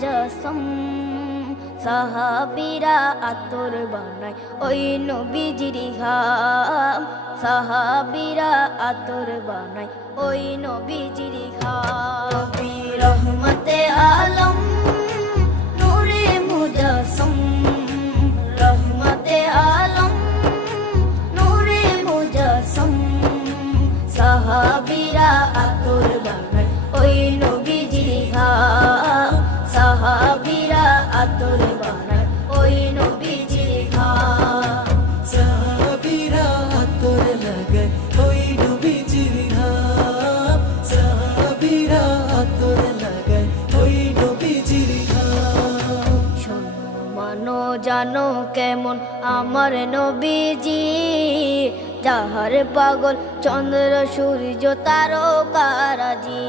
মুজাসসাম সাহাবীরা আতর বানায় ওই নবীজির ঘাম সাহাবীরা আতর বানায় ওই নবীজির ঘাম নবী রহমতে আলম নূরে মুজাসসাম রহমতে আলম নূরে মুজাসসাম সাহাবীরা আতর বানায় ওই নবীজির ঘাম সাহাবীরা আতর বানায় ওই নবীজির ঘাম সাহাবীরা আতর লাগায় ওই নবীজির ঘাম সাহাবীরা আতর লাগায় ওই নবীজির ঘাম শোনো মানো জানো কেমন আমার নবীজি যাহার পাগল চন্দ্র সূর্য তারকারাজি